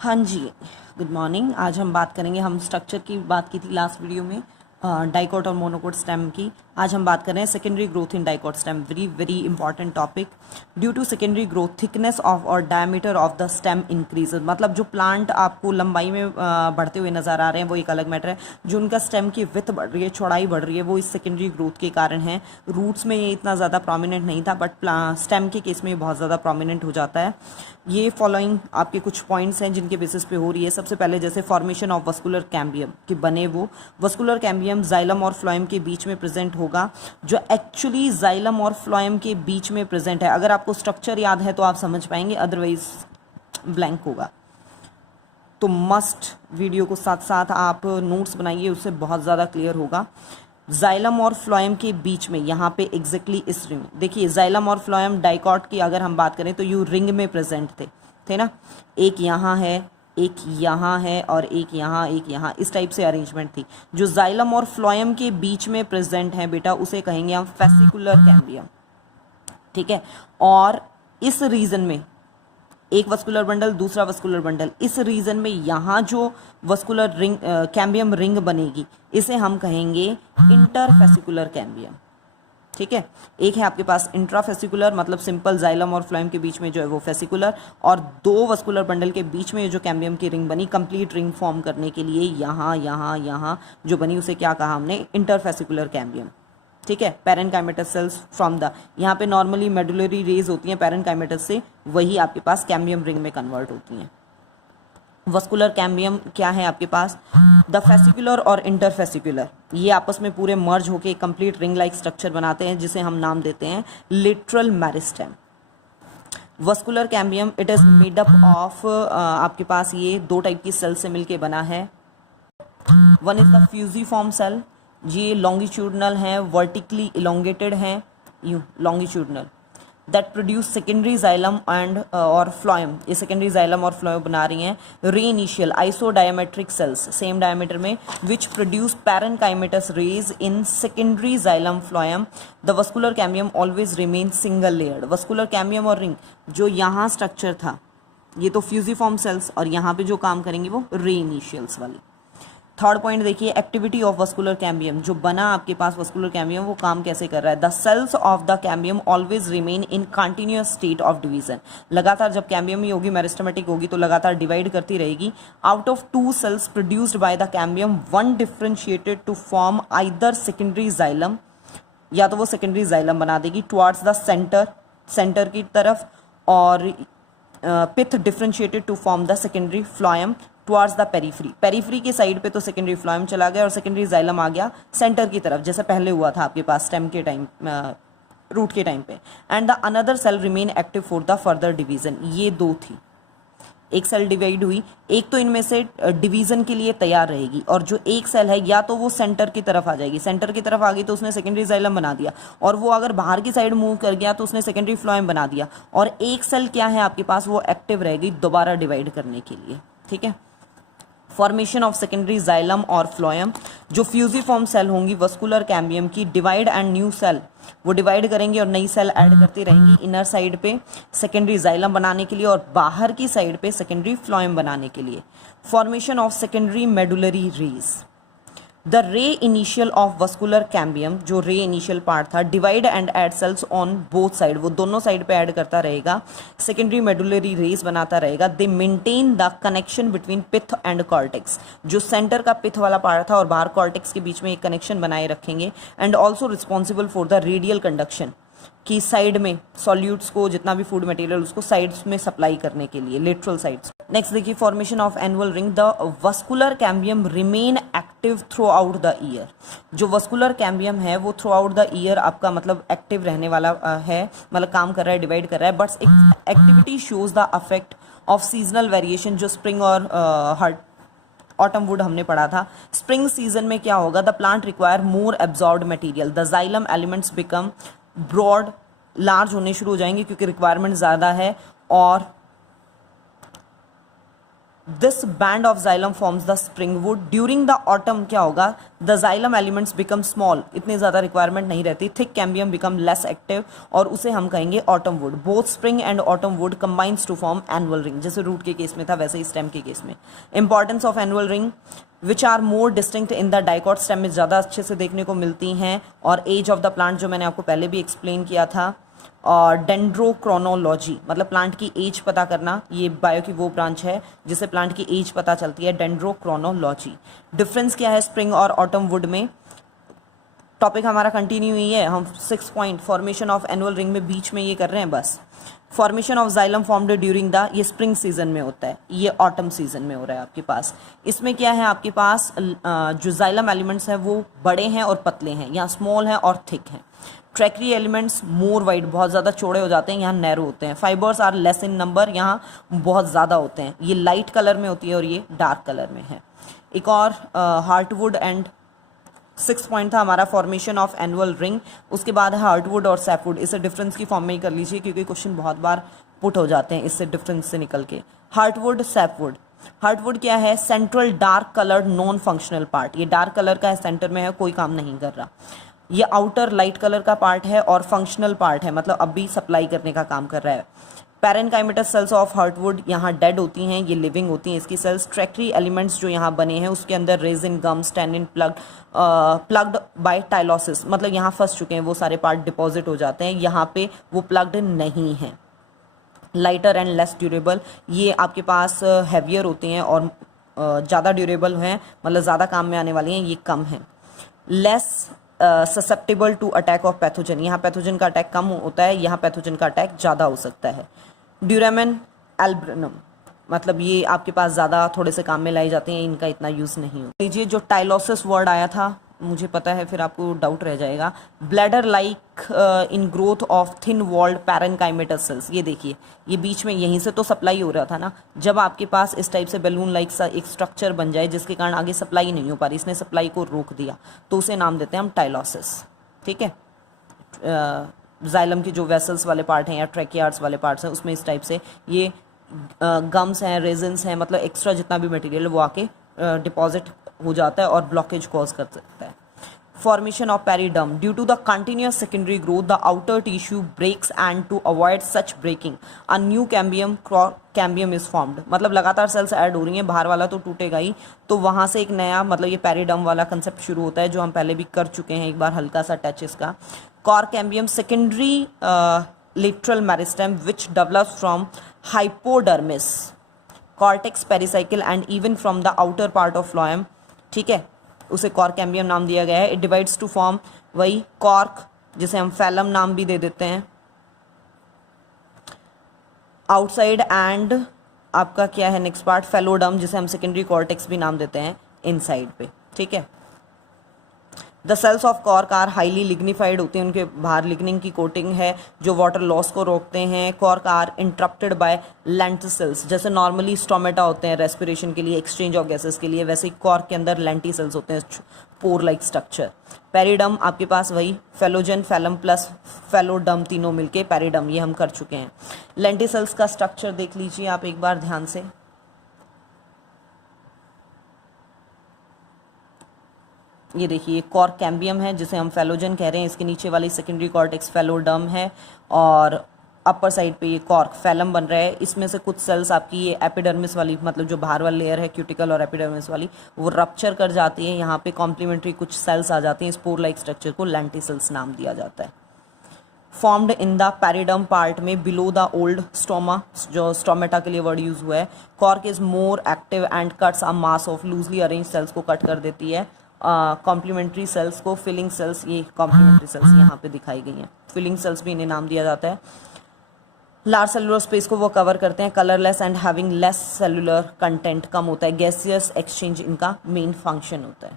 हाँ जी, good morning. आज हम बात करेंगे, हम स्ट्रक्चर की बात की थी लास्ट वीडियो में, डाइकोट और मोनोकोट स्टेम की। आज हम बात कर रहे हैं secondary growth in dicot stem. Very very important topic. Due to secondary growth thickness of और diameter of the stem increases, मतलब जो प्लांट आपको लंबाई में बढ़ते हुए नजर आ रहे हैं वो एक अलग मैटर है। जो उनका स्टेम की विड्थ बढ़ रही है, चौड़ाई बढ़ रही है, वो इस सेकेंडरी ग्रोथ के कारण है। रूट्स में ये इतना ज़्यादा प्रोमिनेंट नहीं था, बट स्टेम के केस में ये बहुत ज़्यादा प्रोमिनेंट हो जाता है। ये फॉलोइंग आपके कुछ पॉइंट्स हैं जिनके बेसिस पे हो रही है। सबसे पहले जैसे फॉर्मेशन ऑफ वस्कुलर कैम्बियम कि बने वो वस्कुलर कैम्बियम जाइलम और फ्लोएम के बीच में प्रेजेंट होगा, जो एक्चुअली जाइलम और फ्लोएम के बीच में प्रेजेंट है। अगर आपको स्ट्रक्चर याद है तो आप समझ पाएंगे, अदरवाइज ब्लैंक होगा। तो मस्ट वीडियो को साथ साथ आप नोट्स बनाइए, उससे बहुत ज़्यादा क्लियर होगा। जाइलम और फ्लोएम के बीच में यहाँ पे एग्जैक्टली इस रिंग, देखिए जाइलम और फ्लोएम डाइकॉट की अगर हम बात करें तो यू रिंग में प्रेजेंट थे ना। एक यहाँ है, एक यहाँ है और एक यहाँ, इस टाइप से अरेंजमेंट थी। जो जाइलम और फ्लोएम के बीच में प्रेजेंट है बेटा, उसे कहेंगे हम फेसिकुलर कैम्बियम, ठीक है। और इस रीजन में एक वस्कुलर बंडल, दूसरा वस्कुलर बंडल, इस रीजन में यहाँ जो वस्कुलर रिंग कैम्बियम रिंग बनेगी, इसे हम कहेंगे इंटरफेसिकुलर कैम्बियम, ठीक है। एक है आपके पास इंट्राफेसिकुलर, मतलब सिंपल जाइलम और फ्लोएम के बीच में जो है वो फेसिकुलर, और दो वस्कुलर बंडल के बीच में जो कैम्बियम की रिंग बनी कंप्लीट रिंग फॉर्म करने के लिए यहाँ जो बनी, उसे क्या कहा हमने, इंटरफेसिकुलर कैम्बियम, ठीक है। पैरेनकाइमेटस सेल्स फ्रॉम द, यहाँ पे नॉर्मली मेडुलरी रेज होती हैं पैरेनकाइमेटस से, वही आपके पास कैम्बियम रिंग में कन्वर्ट होती हैं। वस्कुलर कैम्बियम क्या है आपके पास, द फेसिकुलर और इंटरफेसिकुलर, ये आपस में पूरे मर्ज होके कंप्लीट रिंग लाइक स्ट्रक्चर बनाते हैं, जिसे हम नाम देते हैं literal meristem. Vascular cambium it is made up of, आपके पास ये दो टाइप की सेल से मिलके बना है। One is the fusiform cell, ये लॉन्गिट्यूडनल है, वर्टिकली इलोंगेटेड है, यूं longitudinal, that produce secondary xylem and और फ्लोएम। ये सेकेंडरी जाइलम और फ्लोएम बना रही हैं। Ray initial isodiametric cells, same diameter में, which produce parenchymatous rays in secondary xylem phloem. The vascular cambium always remain single layered. Vascular cambium और ring, जो यहाँ स्ट्रक्चर था, ये तो फ्यूजिफॉर्म सेल्स, और यहाँ पे जो काम करेंगे वो रे इनिशियल्स वाली। थर्ड पॉइंट देखिए, एक्टिविटी ऑफ वस्कुलर कैम्बियम, जो बना आपके पास वस्कुलर कैम्बियम, वो काम कैसे कर रहा है। The cells of the cambium always remain in continuous state of division. लगातार जब कैम्बियम ही होगी, मेरिस्टेमेटिक होगी, तो लगातार डिवाइड करती रहेगी। Out of two cells produced by the cambium, one differentiated to form either secondary xylem, या तो वो सेकेंडरी जाइलम बना देगी टुवर्ड्स द सेंटर की तरफ, और pith differentiated to form the secondary phloem towards the periphery के साइड पे तो सेकेंडरी फ्लोएम चला गया और सेकेंडरी जाइलम आ गया सेंटर की तरफ, जैसे पहले हुआ था आपके पास स्टेम के टाइम, रूट के टाइम पे। And the another cell remain active for the further division. ये दो थी, एक सेल डिवाइड हुई, एक तो इनमें से डिवीजन के लिए तैयार रहेगी, और जो एक सेल है या तो वो सेंटर की तरफ आ जाएगी, सेंटर की तरफ आ गई तो उसने सेकेंडरी जाइलम बना दिया, और वो अगर बाहर की साइड मूव कर गया तो उसने सेकेंडरी फ्लोएम बना दिया, और एक सेल क्या है आपके पास, वो एक्टिव रहेगी दोबारा डिवाइड करने के लिए, ठीक है। फॉर्मेशन ऑफ सेकेंडरी जाइलम और फ्लोएम, जो फ्यूजिफॉर्म सेल होंगी वस्कुलर कैम्बियम की, डिवाइड एंड न्यू सेल, वो डिवाइड करेंगी और नई सेल ऐड करती रहेंगी इनर साइड पे सेकेंडरी जाइलम बनाने के लिए, और बाहर की साइड पे सेकेंडरी फ्लोएम बनाने के लिए। Formation of secondary medullary rays, the ray initial of vascular cambium, जो रे इनिशियल पार्ट था, divide and add cells on both side, वो दोनों साइड पे ऐड करता रहेगा, सेकेंडरी मेडुलरी रेज बनाता रहेगा। They maintain the connection between pith and cortex, जो सेंटर का पिथ वाला पार्ट था और बाहर कॉर्टेक्स के बीच में एक कनेक्शन बनाए रखेंगे। And also responsible for the radial conduction, कि साइड में सॉल्यूट्स को, जितना भी फूड मटेरियल, उसको साइड्स में सप्लाई करने के लिए, लेटरल साइड्स। नेक्स्ट देखिए, formation of annual ring, the vascular cambium remain active through out the year. जो वस्कुलर कैम्बियम है वो थ्रू आउट द ईयर आपका मतलब एक्टिव रहने वाला है, मतलब काम कर रहा है, डिवाइड कर रहा है, but activity shows the affect of seasonal variation, जो स्प्रिंग और ऑटम वुड हमने पढ़ा था। स्प्रिंग सीजन में क्या होगा, the plant require more absorbed material, the xylem elements become broad, large होने शुरू हो जाएंगे क्योंकि रिक्वायरमेंट ज़्यादा है, और this band of xylem forms the spring wood. During the autumn क्या होगा, the xylem elements become small, इतनी ज़्यादा रिक्वायरमेंट नहीं रहती, thick cambium become less active, और उसे हम कहेंगे autumn wood. Both spring and autumn wood combines to form annual ring, जैसे रूट के केस में था वैसे ही स्टेम के केस में। Importance of annual ring, which are more distinct in the dicot stem में ज़्यादा अच्छे से देखने को मिलती हैं, और एज ऑफ द प्लांट जो मैंने आपको पहले भी एक्सप्लेन किया था, और डेंड्रोक्रोनोलॉजी मतलब प्लांट की एज पता करना, ये बायो की वो ब्रांच है जिससे प्लांट की एज पता चलती है, डेंड्रोक्रोनोलॉजी। डिफरेंस क्या है स्प्रिंग और ऑटम वुड में, टॉपिक हमारा कंटिन्यू ही है, हम 6 point formation of annual ring में बीच में ये कर रहे हैं बस। Formation of xylem formed during the, ये स्प्रिंग सीजन में होता है, ये ऑटम सीजन में हो रहा है आपके पास। इसमें क्या है आपके पास जो जाइलम एलिमेंट्स हैं वो बड़े हैं और पतले हैं, यहाँ स्मॉल हैं और थिक हैं। ट्रैक्री एलिमेंट्स मोर वाइड, बहुत ज़्यादा चौड़े हो जाते हैं, यहाँ नैरो होते हैं। Fibres are less in number, यहाँ बहुत ज़्यादा होते हैं, ये लाइट कलर में होती है और ये डार्क कलर में है। एक और हार्टवुड एंड 6 पॉइंट था हमारा फॉर्मेशन ऑफ एनुअल रिंग। उसके बाद है हार्टवुड और सैपवुड, इसे डिफरेंस की फॉर्म में ही कर लीजिए क्योंकि क्वेश्चन बहुत बार पुट हो जाते हैं इससे डिफरेंस से निकल के। हार्टवुड सैपवुड, हार्टवुड क्या है, central dark coloured non functional part, ये डार्क कलर का है, सेंटर में है, कोई काम नहीं कर रहा। ये आउटर लाइट कलर का पार्ट है और फंक्शनल पार्ट है, मतलब अब भी सप्लाई करने का काम कर रहा है। पैरेनकाइमेटस सेल्स ऑफ हार्टवुड यहाँ डेड होती हैं, ये लिविंग होती हैं इसकी सेल्स। ट्रैक्टरी एलिमेंट्स जो यहाँ बने हैं उसके अंदर resin, gums, tannin, plugged by tylosis, मतलब यहाँ फंस चुके हैं वो सारे पार्ट डिपॉजिट हो जाते हैं, यहाँ पे वो प्लग्ड नहीं है। लाइटर एंड लेस ड्यूरेबल, ये आपके पास हैवियर होते हैं और ज़्यादा ड्यूरेबल हैं, मतलब ज़्यादा काम में आने वाली हैं, ये कम है। Less susceptible to attack of pathogen, यहाँ पैथोजन का अटैक कम होता है, यहाँ पैथोजन का अटैक ज़्यादा हो सकता है। ड्यूरामेन एल्ब्रेनम, मतलब ये आपके पास ज़्यादा थोड़े से काम में लाई जाते हैं, इनका इतना यूज़ नहीं होता। लीजिए जो टाइलोसिस वर्ड आया था, मुझे पता है फिर आपको डाउट रह जाएगा। Bladder like ingrowth of thin walled parenchymatous cells, ये देखिए ये बीच में यहीं से तो सप्लाई हो रहा था ना, जब आपके पास इस टाइप से बैलून लाइक सा एक स्ट्रक्चर बन जाए जिसके कारण आगे सप्लाई नहीं हो पा रही, इसने सप्लाई को रोक दिया, तो उसे नाम देते हैं हम टाइलोसिस। ठीक है, जाइलम के जो वेसल्स वाले पार्ट हैं या ट्रैकियार्ड्स वाले पार्ट्स हैं उसमें इस टाइप से ये गम्स हैं, रेजिन्स हैं, मतलब एक्स्ट्रा जितना भी मटेरियल है वो आके डिपॉजिट हो जाता है और ब्लॉकेज कॉज कर सकता है। Formation of periderm, due to the continuous secondary growth the outer tissue breaks and to avoid such breaking a new cambium is formed, मतलब लगातार सेल्स ऐड हो रही हैं, बाहर वाला तो टूटेगा ही, तो वहाँ से एक नया मतलब ये पेरिडर्म वाला कंसेप्ट शुरू होता है जो हम पहले भी कर चुके हैं एक बार हल्का सा टच इसका। Cork cambium secondary lateral meristem which develops from hypodermis cortex pericycle and even from the outer part of phloem, ठीक है, उसे कॉर्क कैम्बियम नाम दिया गया है। इट डिवाइड्स टू फॉर्म वही कॉर्क, जिसे हम फैलम नाम भी दे देते हैं, आउटसाइड, एंड आपका क्या है नेक्स्ट पार्ट फेलोडम, जिसे हम सेकेंडरी कॉर्टेक्स भी नाम देते हैं इनसाइड पे। ठीक है, the cells of cork are highly lignified होते हैं, उनके बाहर लिग्निंग की कोटिंग है जो वाटर लॉस को रोकते हैं। Cork are interrupted by lenticels, जैसे नॉर्मली स्टोमेटा होते हैं रेस्पिरेशन के लिए, एक्सचेंज ऑफ गैसेस के लिए, वैसे ही कॉर्क के अंदर लेंटिसेल्स होते हैं, पोर लाइक स्ट्रक्चर। पेरिडम आपके पास वही फेलोजन, फैलम प्लस फेलोडम तीनों मिलके पेरिडम, ये हम कर चुके हैं। लेंटिसेल्स का स्ट्रक्चर देख लीजिए आप एक बार ध्यान से, ये देखिए कॉर्क कैम्बियम है जिसे हम फेलोजन कह रहे हैं, इसके नीचे वाली सेकेंडरी कॉर्टेक्स फेलोडम है और अपर साइड पे ये कॉर्क फैलम बन रहा है। इसमें से कुछ सेल्स आपकी ये एपिडर्मिस वाली, मतलब जो बाहर वाली लेयर है क्यूटिकल और एपिडर्मिस वाली, वो रप्चर कर जाती है, यहाँ पे कॉम्प्लीमेंट्री कुछ सेल्स आ जाती हैं, स्पोर लाइक स्ट्रक्चर को लेंटिसेल्स नाम दिया जाता है। Formed in the periderm part में बिलो द ओल्ड स्टोमा, जो स्टोमेटा के लिए वर्ड यूज हुआ है। Cork is more active and cuts a mass of loosely arrange cells को कट कर देती है। कॉम्प्लीमेंट्री सेल्स को फिलिंग सेल्स, ये कॉम्प्लीमेंट्री सेल्स यहाँ पे दिखाई गई हैं, फिलिंग सेल्स भी इन्हें नाम दिया जाता है। लार्ज सेलुलर स्पेस को वो कवर करते हैं। Colourless and having less cellular content, कम होता है। गैसियस एक्सचेंज इनका मेन फंक्शन होता है।